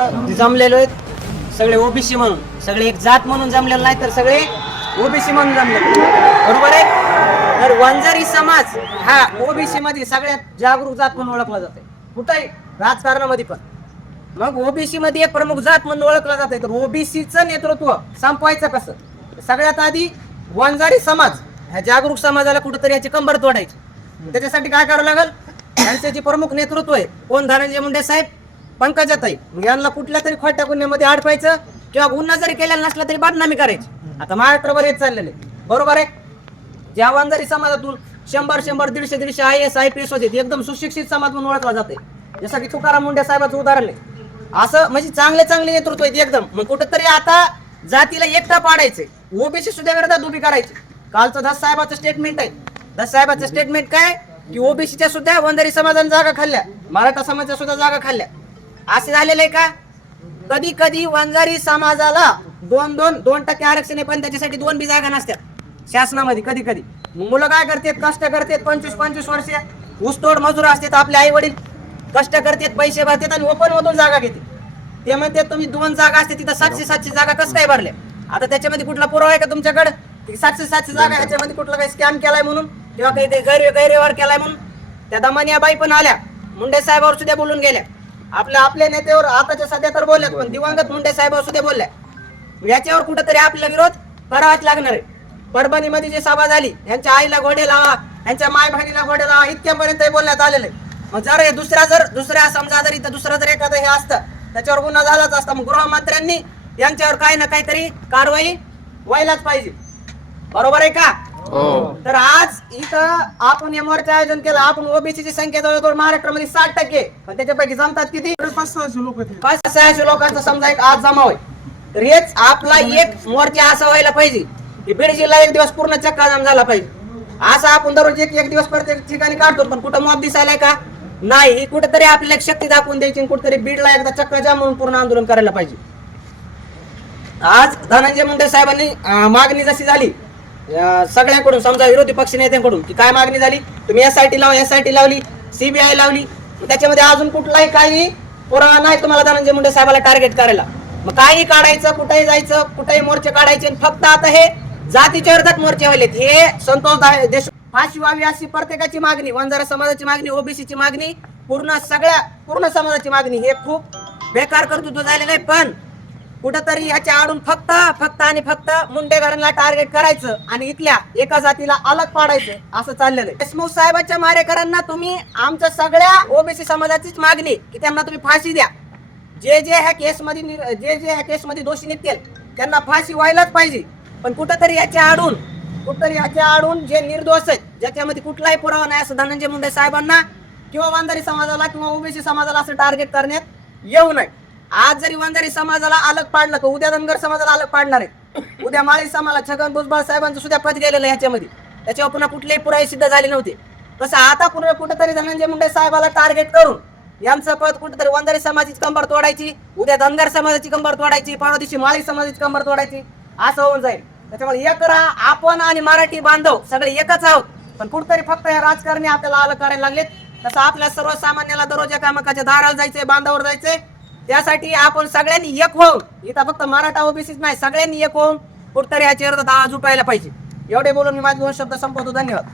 जमलेलो आहेत. सगळे ओबीसी म्हणून. सगळे एक जात म्हणून जमलेलो नाही तर सगळे ओबीसी म्हणून जमले बरोबर आहे? तर वंजारी समाज हा ओबीसी मध्ये सगळ्यात जागरूक जात म्हणून ओळखला जाते कुठंही राजकारणामध्ये पण. मग ओबीसी मध्ये एक प्रमुख जात म्हणून ओळखला जाते तर ओबीसीचं नेतृत्व संपवायचं कसं? सगळ्यात आधी वंजारी समाज ह्या जागरूक समाजाला कुठंतरी याची कंबर तोडायची. त्याच्यासाठी काय करावं लागेल? यांचे जे प्रमुख नेतृत्व आहे कोण? धनंजय मुंडे साहेब. पंकजाताई मग यांना कुठल्या तरी खोट्या गुन्ह्यामध्ये अडकायचं किंवा गुन्हा जरी केलेला नसला तरी बदनामी करायची. आता महाराष्ट्रभर हेच चाललेले बरोबर आहे? ज्या वंजारी समाजातून शंभर शंभर दीडशे दीडशे I S I P S होते एकदम सुशिक्षित समाज म्हणून ओळखला जाते जसं की तुकाराम मुंडे साहेबाचं उदाहरण आहे. असं म्हणजे चांगले चांगले नेतृत्व आहेत एकदम. मग कुठेतरी आता जातीला एकटा पाडायचे ओबीसी सुद्धा विरोधात उभी करायची. कालचं दास साहेबाचं स्टेटमेंट आहे. दास साहेबाचं स्टेटमेंट काय? की ओबीसीच्या सुद्धा वंजारी समाजाने जागा खाल्ल्या. मराठा समाजाच्या सुद्धा जागा खाल्ल्या. असे झालेलं आहे का? कधी कधी वंजारी समाजाला दोन दोन दोन टक्के आरक्षण आहे पण त्याच्यासाठी दोन बी जागा नसतात. शासनामध्ये कधी कधी. मुलं काय करतात? कष्ट करतात पंचवीस पंचवीस वर्ष. ऊसतोड मजूर असतात आपले आई वडील कष्ट करतात पैसे भरतात आणि ओपन मधून जागा घेते ते म्हणते तुम्ही दोन जागा असते तिथं सातशे सातशे जागा कसं काय भरल्या? आता त्याच्यामध्ये कुठला पुरावा आहे का तुमच्याकडे? सातशे सातशे जागा ह्याच्यामध्ये कुठला काही स्कॅम केलाय म्हणून? किंवा काही ते गैर गैरव्यवहार केलाय म्हणून? त्या दमानिया बाई पण आल्या. मुंडे साहेबावर सुद्धा बोलून गेल्या. आपल्या आपल्या नेत्यावर आताच्या सध्या तर बोलल्यात पण दिवंगत मुंडे साहेबावर सुद्धा बोलल्या. याच्यावर कुठेतरी आपला विरोध करावाच लागणार आहे. परभणीमध्ये जी सभा झाली यांच्या आईला घोडे लावा यांच्या माय बहिणीला घोडे लावा इतक्यापर्यंत बोलण्यात आलेलं आहे. मग जर हे दुसरा जर दुसऱ्या समजा जर इथं दुसरं जर एखादं हे असतं त्याच्यावर गुन्हा झालाच असता मग गृहमंत्र्यांनी यांच्यावर काही ना काहीतरी कारवाई व्हायलाच पाहिजे. बरोबर आहे का? तर आज इथं आपण या मोर्चा आयोजन केलं आपण ओबीसी ची संख्या जवळजवळ महाराष्ट्रामध्ये साठ टक्के. पण त्याच्यापैकी जमतात किती? पाच सहाशे लोक पाच सहाशे लोकांचा समजा एक आज जमा होय. तर हेच आपला एक मोर्चा असा व्हायला पाहिजे. की बीड जिल्हा एक दिवस पूर्ण चक्का जाम झाला पाहिजे. असं आपण दररोज एक एक दिवस प्रत्येक ठिकाणी काढतो पण कुठं मॉब दिसायलाय का? नाही ही कुठेतरी आपल्याला एक शक्ती दाखवून द्यायची कुठेतरी बीडला एकदा चक्का जाम म्हणून पूर्ण आंदोलन करायला पाहिजे. आज धनंजय मुंडे साहेबांनी मागणी जशी झाली अं, सगळ्यांकडून समजा विरोधी पक्ष नेत्यांकडून की काय मागणी झाली? तुम्ही एस आय टी लावा एस आय टी लावली सीबीआय लावली त्याच्यामध्ये अजून कुठलाही काही पुरावा नाही तुम्हाला धनंजय मुंडे साहेबाला टार्गेट करायला. मग काही काढायचं कुठेही जायचं कुठेही मोर्चे काढायचे आणि फक्त आता हे जातीच्या विरोधात मोर्चे व्हायलेत. हे संतोष देश फाशी व्हावी अशी प्रत्येकाची मागणी वंजारा समाजाची मागणी ओबीसीची मागणी पूर्ण सगळ्या पूर्ण समाजाची मागणी हे खूप बेकार कर्तृत्व झालेलं आहे. पण कुठंतरी याच्या आडून फक्त फक्त आणि फक्त मुंडे घरांना टार्गेट करायचं आणि इथल्या एका जातीला अलग पाडायचं असं चाललेलं आहे. देशमुख साहेबांच्या मारेकरांना तुम्ही आमच्या सगळ्या ओबीसी समाजाचीच मागणी की त्यांना तुम्ही फाशी द्या. जे जे ह्या केसमध्ये निर- जे जे ह्या केसमध्ये दोषी निघतील त्यांना फाशी व्हायलाच पाहिजे. पण कुठंतरी याच्या आडून कुठंतरी याच्या आडून जे निर्दोष आहेत ज्याच्यामध्ये कुठलाही पुरावा नाही असं धनंजय मुंडे साहेबांना किंवा वंजारी समाजाला किंवा ओबीसी समाजाला असं टार्गेट करण्यात येऊ नये. आज जरी वंजारी समाजाला अलग पाडलं तर उद्या धनगर समाजाला अलग पाडणार आहे. उद्या माळी समाजाला छगन भुजबळ साहेबांचं सुद्धा पद गेलेलं आहे ह्याच्यामध्ये त्याच्यावर पुन्हा कुठलेही पुरावे सिद्ध झाले नव्हते. तसं आता कुठे कुठेतरी धनंजय मुंडे साहेबाला टार्गेट करून यांचं पद कुठेतरी वंजारी समाजाची कंबर तोडायची उद्या धनगर समाजाची कंबर तोडायची परवा दिवशी माळी समाजाची कंबर तोडायची असं होऊन जाईल. त्याच्यामुळे एक राहा आपण आणि मराठी बांधव सगळे एकच आहोत. पण कुठतरी फक्त या राजकारणी आपल्याला अलग करायला लागलेत. तसं आपल्या सर्वसामान्याला दररोज कामकाच्या दाराला जायचंय बांधावर जायचंय. त्यासाठी आपण सगळ्यांनी एक होऊन इथं फक्त मराठा ओबीसीच नाही सगळ्यांनी एक होऊन कुठतरी याची अर्थ दहा उठायला पाहिजे. एवढे बोलून मी माझे दोन शब्द संपवतो. धन्यवाद.